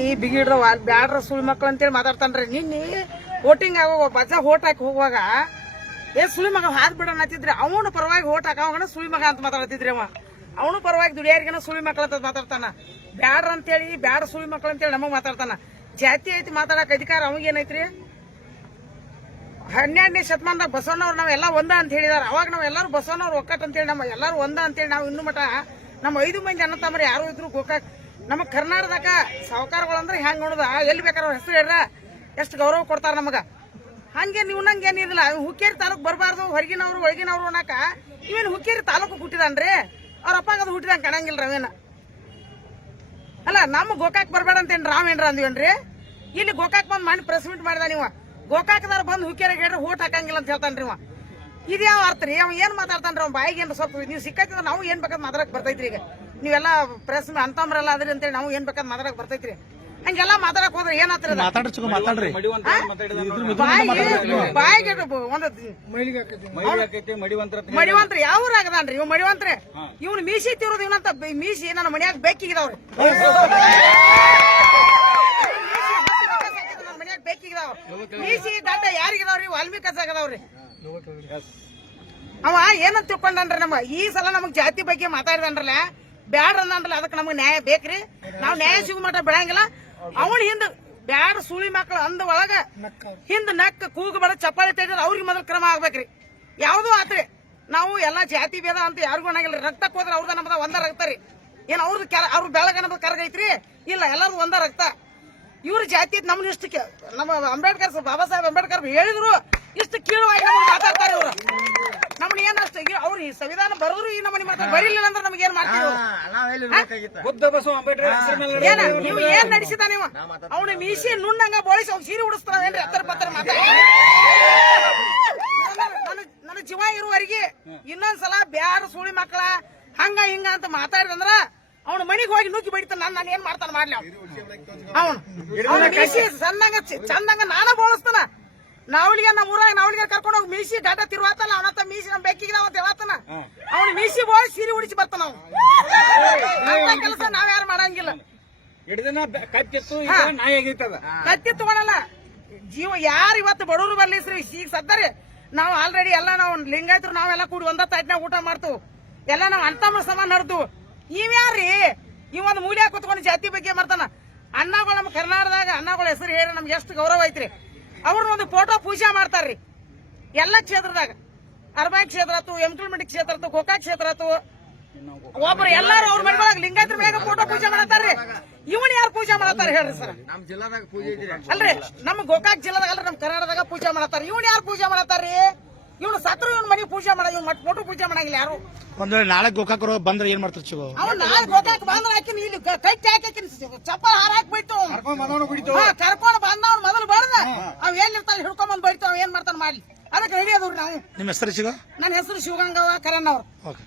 ಈ ಬಿಗಿಡ್ರ ಬ್ಯಾಡ್ರ ಸುಳಿ ಮಕ್ಳು ಅಂತೇಳಿ ಮಾತಾಡ್ತಾನ್ರಿ. ನಿನ್ನೆ ವೋಟಿಂಗ್ ಆಗೋ ಬಜ್ಜ ಓಟ್ ಹಾಕಿ ಹೋಗುವಾಗ, ಏ ಸುಳಿ ಮಗ ಹಾದ್ ಬಿಡೋಣ ಅವನು ಪರವಾಗಿ ಓಟ್ ಹಾಕೋಣ ಸುಳಿ ಮಗ ಅಂತ ಮಾತಾಡ್ತಿದ್ರಿ ಅವ. ಅವನು ಪರವಾಗಿ ದುಡಿಯಾರಿಗನ ಸುಳಿ ಮಕ್ಳು ಅಂತ ಮಾತಾಡ್ತಾನ. ಬ್ಯಾಡ್ರ ಅಂತೇಳಿ, ಬ್ಯಾಡ್ರ ಸುಳಿ ಮಕ್ಳು ಅಂತೇಳಿ ನಮಗ್ ಮಾತಾಡ್ತಾನ. ಜಾತಿ ಐತಿ ಮಾತಾಡಕ್ ಅಧಿಕಾರ ಅವಾಗ ಏನೈತ್ರಿ? ಹನ್ನೆರಡನೇ ಶತಮಾನದಾಗ ಬಸವಣ್ಣವ್ರು ನಾವೆಲ್ಲ ಒಂದ ಅಂತ ಹೇಳಿದಾರ. ಅವಾಗ ನಾವೆಲ್ಲರೂ ಬಸವಣ್ಣವ್ರು ಒಕ್ಕಟ್ ಅಂತೇಳಿ ನಮ್ಮ ಎಲ್ಲಾರು ಒಂದ ಅಂತೇಳಿ ನಾವು ಇನ್ನು ಮಟ ನಮ್ಮ ಐದು ಮಂದಿ ಅಣ್ಣ ತಮ್ಮರು ಯಾರು ಇದ್ರು ಗೋಕಾಕ್, ನಮ್ಮ ಕರ್ನಾಟಕದಾಗ ಸಾವುಕಾರಗಳು ಅಂದ್ರೆ ಹೆಂಗ್ ನೋಡುದ ಎಲ್ಲಿ ಬೇಕಾದ್ರೆ ಅವ್ರ ಹೆಸರು ಹೇಳ್ರ? ಎಷ್ಟು ಗೌರವ ಕೊಡ್ತಾರ ನಮಗ? ಹಂಗೆ ನೀವು ನಂಗೆ ಏನಿರಲಿಲ್ಲ ಹುಕ್ಕೇರಿ ತಾಲೂಕ್ ಬರಬಾರ್ದು, ಹೊರಗಿನವ್ರು, ಒಳಗಿನವ್ರು ಅನ್ನಕ ಇವೇನು ಹುಕ್ಕೇರಿ ತಾಲೂಕು ಹುಟ್ಟಿದಾನ್ರಿ? ಅವ್ರ ಅಪ್ಪಾಗ ಅದು ಹುಟ್ಟಿದಂಗ ಕಾಣಂಗಿಲ್ಲ ರವೇನ ಅಲ್ಲ, ನಮ್ಮ ಗೋಕಾಕ್ ಬರಬೇಡ ಅಂತೇನು ರಾವ್ ಏನ್ರ ಅಂದಿವೇನ್ರಿ? ಇಲ್ಲಿ ಗೋಕಾಕ್ ಬಂದು ಮಾಡಿ ಪ್ರೆಸ್ ಮೀಟ್ ಮಾಡಿದ ನೀವು. ಗೋಕಾಕ್ದಾರ ಬಂದು ಹುಕ್ಕೇರಿಗೆ ಹೇಳ್ರಿ, ಓಟ್ ಹಾಕಂಗಿಲ್ಲ ಅಂತ ಹೇಳ್ತಾನ್ರಿ ಅವ ಇದು ಯಾವ ಅರ್ಥ ರೀ? ಅವ ಏನ್ ಮಾತಾಡ್ತಾನ್ರಿ ಅವ್ನ ಬಾಯಿಗೆ ಏನು ಸ್ವಲ್ಪ ನೀವು ಸಿಕ್ಕತ್ತಿದ್ರೆ ನಾವು ಏನ್ ಬೇಕಾದ್ ಮಾತಾಡಕ್ಕೆ ಬರ್ತೈತ್ರಿ ಈಗ. ನೀವೆಲ್ಲ ಪ್ರೆಸ್ ಅಂತಮ್ರೆಲ್ಲ ಅದ್ರಿ ಅಂತೇಳಿ ನಾವು ಏನು ಬೇಕಾದ್ ಮಾತಾಡಕ್ಕೆ ಬರ್ತೈತ್ರಿ. ಹಂಗೆಲ್ಲ ಮಾತಾಡಕ್ ಹೋದ್ರೆ ಏನಾತ್ರ? ಮಾತಾಡ್ರಿ ಬಾಯಿಗೆ ಬಾಯಿಗೆ ಒಂದು ಮಡಿವಂತರ ಮಡಿವಂತ್ರ ಯಾವ ಆಗದಾನ್ರಿ ಇವ್ ಮಡಿವಂತ್ರೆ? ಇವ್ನು ಮೀಸಿ ತಿರೋದು ಇವನಂತ ಮೀಸಿ ನನ್ನ ಮನ್ಯಾಗ ಬೇಕಿಗಿದಾವ್ರಿ ನನ್ನ ಮನ್ಯಾಗ ಬೇಕಿಗಿದಾವ. ಮೀಸಿ ದಂಡ ಯಾರಿಗಿದಾವ್ರಿ ವಾಲ್ಮೀಕಿ ಆಗದಾವ್ರಿ ಅವ ಏನಂತ ತಿಳ್ಕೊಂಡನ್ರಿ ನಮ್ಮ? ಈ ಸಲ ನಮಗ್ ಜಾತಿ ಬಗ್ಗೆ ಮಾತಾಡಿದ್ರಲ್ಲ ಬ್ಯಾಡ್ರ ಅಂದ್ರಲ್ಲ ಅದಕ್ಕೆ ನಮ್ಗೆ ನ್ಯಾಯ ಬೇಕ್ರಿ. ನಾವ್ ನ್ಯಾಯ ಸಿಗೋ ಮಾಡ ಬೆಳಂಗಿಲ್ಲ ಅವನ್ ಹಿಂದ ಬ್ಯಾಡ ಸುಳಿ ಮಕ್ಕಳು ಅಂದ ಒಳಗ ಹಿಂದ ನಕ್ಕ ಕೂಗು ಬಡ ಚಪ್ಪಾಳಿ ತೆಗೆದ್ರೆ ಅವ್ರಿಗೆ ಮೊದಲು ಕ್ರಮ ಆಗ್ಬೇಕ್ರಿ. ಯಾವ್ದು ಆತ್ರಿ. ನಾವು ಎಲ್ಲಾ ಜಾತಿ ಭೇದ ಅಂತ ಯಾರಿಗೂ ಅನ್ನಂಗಿಲ್ಲ ರಕ್ತಕ್ಕೆ ಹೋದ್ರೆ ಅವ್ರದ ನಮ್ದ ಒಂದ ರಕ್ತ ರೀ. ಏನ್ ಅವ್ರದ್ದು ಅವ್ರ ಅವ್ರ ನಮ್ದು ಕರಗೈತ್ರಿ? ಇಲ್ಲ ಎಲ್ಲಾರು ಒಂದ ರಕ್ತ. ಇವ್ರ ಜಾತಿ ನಮ್ನ ಇಷ್ಟ ನಮ್ಮ ಅಂಬೇಡ್ಕರ್ ಬಾಬಾ ಸಾಹೇಬ್ ಅಂಬೇಡ್ಕರ್ ಹೇಳಿದ್ರು ಇಷ್ಟು ಕೀಳುವಾಗಿ ನಮಗೆ ಮಾತಾಡ್ತಾರೆ ಇವರು. ನಮ್ಗೆ ಏನ್ ಅಷ್ಟು ಅವ್ರು ಈ ಸಂವಿಧಾನ ಬರೋದ್ರು ಈ ನಮ್ಮನೆ ಮಾತಾಡ ಬರೀಲಿಲ್ಲ ಅಂದ್ರೆ ನಮ್ಗೆ ಏನ್ ಮಾಡ್ತೀವಿ ಇವ್ರು? ಬುದ್ಧ ಬಸವ ಅಂಬೇಡ್ಕರ್ ಹೆಸರು ಮೇಲೆ ಏನ ನೀವು ಏನ್ ನಡೆಸಿದ ನೀವು? ಅವನ ಮೀಸಿ ನುಣ್ಣಂಗ ಬೋಳಿಸಿ ಅವ್ನ ಸೀರೆ ಉಡಿಸ್ತಾನೇನ್ರಿ ಹತ್ತರ ಪತ್ರ ಮಾತಾಡಿ. ನನ್ನ ನನ್ನ ಜೀವ ಇರುವವರೆಗೆ ಇನ್ನೊಂದ್ಸಲ ಬ್ಯಾರ ಸುಳಿ ಮಕ್ಕಳ ಹಂಗ ಹಿಂಗ ಅಂತ ಮಾತಾಡಿದಂದ್ರ ಅವನ ಮನೆಗೆ ಹೋಗಿ ನುಗ್ಗಿ ಬಡಿತಾನ. ನಾನು ನಾನು ಏನ್ ಮಾಡ್ತಾನ ಮಾಡ್ಲಿ ಅವನು. ಅವನು ಮೀಸಿ ಸಣ್ಣಂಗ ಚ- ಚಂದಂಗ ನಾನ ಬೋಳಿಸ್ತಾನ. ನಾವಳಿಗೆ ನಮ್ಮ ಊರಾಗ ನಾವಳಿಗೆ ಕರ್ಕೊಂಡು ಹೋಗಿ ಮೀಸಿ ಡಾಟಾ ತಿರುವಾತಲ್ಲ ಅವನತ್ತ ಮೀಸಿ ನಮ್ ಬೆಕ್ಕಿಗೆ ಅಂತ ಹೇಳತ್ತನ ಅವ್ನ ಮೀಸಿ ಹೋಗಿ ಸೀರೆ ಉಡಿಸಿ ಬರ್ತಾನ ನಾವು ಕೆಲಸ ನಾವ್ ಯಾರು ಮಾಡಂಗಿಲ್ಲ. ಕತ್ತಿತ್ತು ಕತ್ತಿ ತಗೊಳಲ್ಲ ಜೀವ ಯಾರು ಇವತ್ತು ಬಡವರು ಬರ್ಲಿ ಸರಿ ಈಗ ಸತ್ತರಿ ನಾವು ಆಲ್ರೆಡಿ ಎಲ್ಲ ನಾವು ಲಿಂಗಾಯ್ತರು ನಾವೆಲ್ಲ ಕೂಡಿ ಒಂದ ತಾಟ್ನಾಗ ಊಟ ಮಾಡ್ತು. ಎಲ್ಲ ನಾವು ಅಂತಮ್ಮ ಸಮಾನ ನಡೆದು. ಇವ್ಯಾರ್ರಿ ಇವ್ ಒಂದು ಮೂಲೆ ಕುತ್ಕೊಂಡು ಜಾತಿ ಬಗ್ಗೆ ಮಾಡ್ತಾನ? ಅಣ್ಣಗಳು ನಮ್ಮ ಕರ್ನಾಟಕದಾಗ ಅಣ್ಣಗಳ ಹೆಸರು ಹೇಳಿ ನಮ್ಗೆ ಎಷ್ಟು ಗೌರವ ಐತ್ರಿ. ಅವ್ರನ್ನ ಒಂದು ಫೋಟೋ ಪೂಜೆ ಮಾಡ್ತಾರ್ರಿ. ಎಲ್ಲ ಕ್ಷೇತ್ರದಾಗ ಅರ್ಬಾಯಿ ಕ್ಷೇತ್ರ ಆತು ಎಂಟಲ್ಮೆಂಟ್ ಕ್ಷೇತ್ರ ಆತು ಗೋಕಾಕ್ ಕ್ಷೇತ್ರ ಆತು ಒಬ್ರು ಎಲ್ಲಾರು ಅವ್ರ ಮನೆಯೊಳಗ ಲಿಂಗಾಯತ್ರ ಮೇಲೆ ಫೋಟೋ ಪೂಜೆ ಮಾಡತ್ತಾರ್ರಿ ಇವನ್ ಯಾರು ಪೂಜೆ ಮಾಡತ್ತಾರ ಹೇಳ್ರಿ ಸರ್. ನಮ್ ಜಿಲ್ಲಾದಾಗ ಪೂಜೆ ಅಲ್ರಿ ನಮ್ಮ ಗೋಕಾಕ್ ಜಿಲ್ಲಾದಾಗ ಅಲ್ರಿ ನಮ್ಮ ಕರ್ನಾಟಕದಾಗ ಪೂಜೆ ಮಾಡತ್ತಾರ ಇವನ್ ಯಾರು ಪೂಜೆ ಮಾಡತ್ತಾರ್ರಿ ಇವನು ಸತ್ರು ಇವನ್ ಮನೆ ಪೂಜೆ ಮಾಡ ಇವ್ನ ಮಟ್ ಫೋಟೋ ಪೂಜೆ ಮಾಡಂಗಿಲ್ಲ ಯಾರು? ಒಂದ್ ವೇಳೆ ನಾಳೆ ಗೋಕಾಕರು ಬಂದ್ರೆ ಏನ್ ಮಾಡ್ತಾರೆ ಚಿಗೋ? ಅವ್ನ ನಾಳೆ ಗೋಕಾಕ್ ಬಂದ್ರೆ ಹಾಕಿನ ಇಲ್ಲಿ ಕೈ ಕಟ್ಟಿ ಹಾಕಿನ ಚಪ್ಪಲ್ ಹಾರಾಕ್ ಹಾಕ್ಬಿಟ್ಟು. ಕರ್ಕೊಂಡು ಅವ್ ಏನ್ ಇರ್ತಾನ ಹಿಡ್ಕೊಂಡ್ ಬಂದ್ ಬೈತು ಅವ್ ಏನ್ ಮಾಡ್ತಾನೆ ಮಾಡಿ ಅದಕ್ಕೆ ರೆಡಿ ಅದ್ರಿ ನಾವು. ನಿಮ್ಮ ಹೆಸರು ಶಿವ? ನನ್ನ ಹೆಸರು ಶಿವಗಂಗಾವ ಕರಣ್ ಓಕೆ